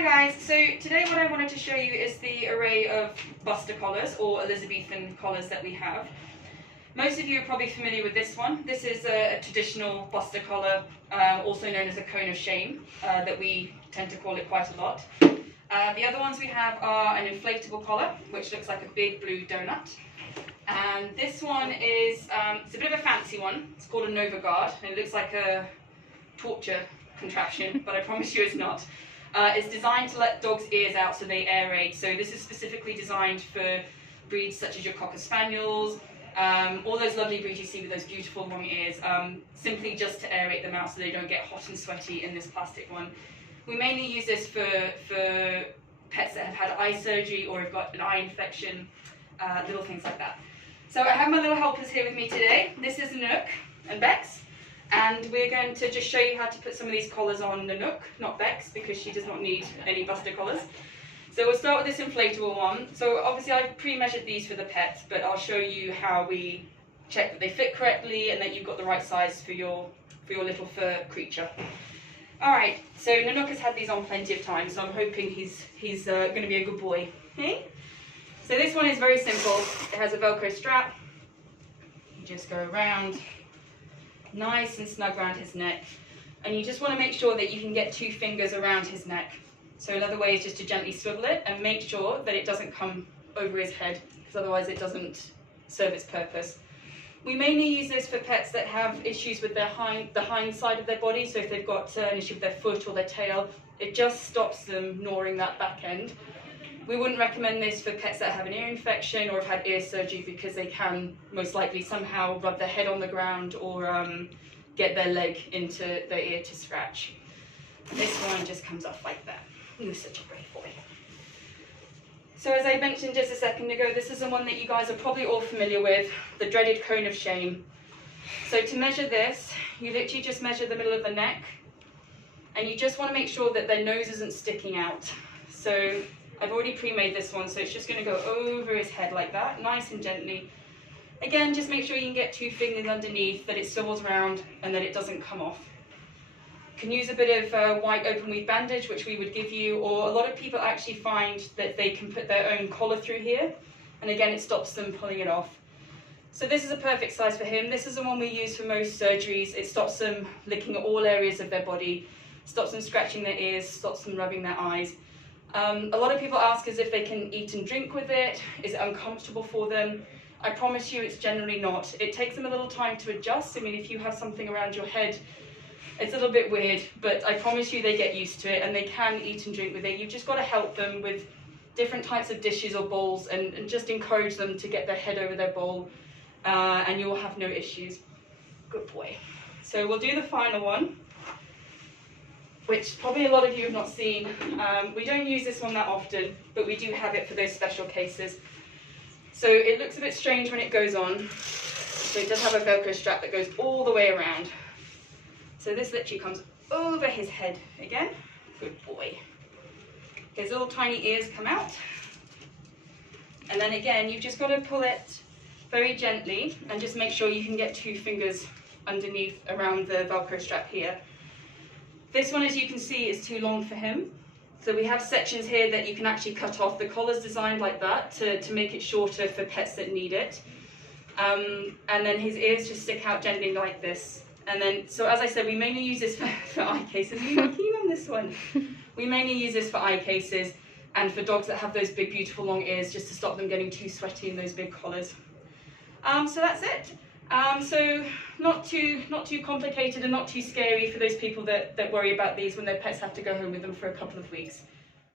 Hi guys, so today what I wanted to show you is the array of buster collars or Elizabethan collars that we have. Most of you are probably familiar with this one. This is a traditional buster collar, also known as a cone of shame, that we tend to call it quite a lot. The other ones we have are an inflatable collar, which looks like a big blue donut. And this one is, it's a bit of a fancy one. It's called a Nova Guard, and it looks like a torture contraption, but I promise you it's not. It's designed to let dogs' ears out so they aerate. So this is specifically designed for breeds such as your Cocker Spaniels, all those lovely breeds you see with those beautiful long ears, simply just to aerate them out so they don't get hot and sweaty in this plastic one. We mainly use this for pets that have had eye surgery or have got an eye infection, little things like that. So I have my little helpers here with me today. This is Nook and Bex. And we're going to just show you how to put some of these collars on Nook, not Bex, because she does not need any buster collars. So we'll start with this inflatable one. So obviously I've pre-measured these for the pets, but I'll show you how we check that they fit correctly and that you've got the right size for your little fur creature. Alright, so Nanook has had these on plenty of times, so I'm hoping he's going to be a good boy. Okay? So this one is very simple. It has a Velcro strap. You just go around, nice and snug around his neck, and you just want to make sure that you can get 2 fingers around his neck. So another way is just to gently swivel it and make sure that it doesn't come over his head, because otherwise it doesn't serve its purpose. We mainly use this for pets that have issues with the hind side of their body, so if they've got an issue with their foot or their tail, it just stops them gnawing that back end. We wouldn't recommend this for pets that have an ear infection or have had ear surgery, because they can most likely somehow rub their head on the ground or get their leg into their ear to scratch. This one just comes off like that. You're such a brave boy. So as I mentioned just a second ago, this is the one that you guys are probably all familiar with, the dreaded cone of shame. So to measure this, you literally just measure the middle of the neck, and you just want to make sure that their nose isn't sticking out. So I've already pre-made this one, so it's just going to go over his head like that, nice and gently. Again, just make sure you can get 2 fingers underneath, that it swivels around and that it doesn't come off. You can use a bit of white open weave bandage, which we would give you, or a lot of people actually find that they can put their own collar through here, and again it stops them pulling it off. So this is a perfect size for him. This is the one we use for most surgeries. It stops them licking at all areas of their body, stops them scratching their ears, stops them rubbing their eyes. A lot of people ask us if they can eat and drink with it. Is it uncomfortable for them? I promise you it's generally not. It takes them a little time to adjust. I mean, if you have something around your head, it's a little bit weird, but I promise you they get used to it and they can eat and drink with it. You've just got to help them with different types of dishes or bowls and just encourage them to get their head over their bowl, and you will have no issues. Good boy. So we'll do the final one, which probably a lot of you have not seen. We don't use this one that often, but we do have it for those special cases. So it looks a bit strange when it goes on. So it does have a Velcro strap that goes all the way around. So this literally comes over his head again. Good boy. His little tiny ears come out. And then again, you've just got to pull it very gently and just make sure you can get 2 fingers underneath around the Velcro strap here. This one, as you can see, is too long for him. So we have sections here that you can actually cut off. The collar's designed like that to make it shorter for pets that need it. And then his ears just stick out gently like this. And then, so as I said, we mainly use this for eye cases. We're not keen on this one. We mainly use this for eye cases and for dogs that have those big, beautiful long ears, just to stop them getting too sweaty in those big collars. So that's it. So not too complicated and not too scary for those people that worry about these when their pets have to go home with them for a couple of weeks.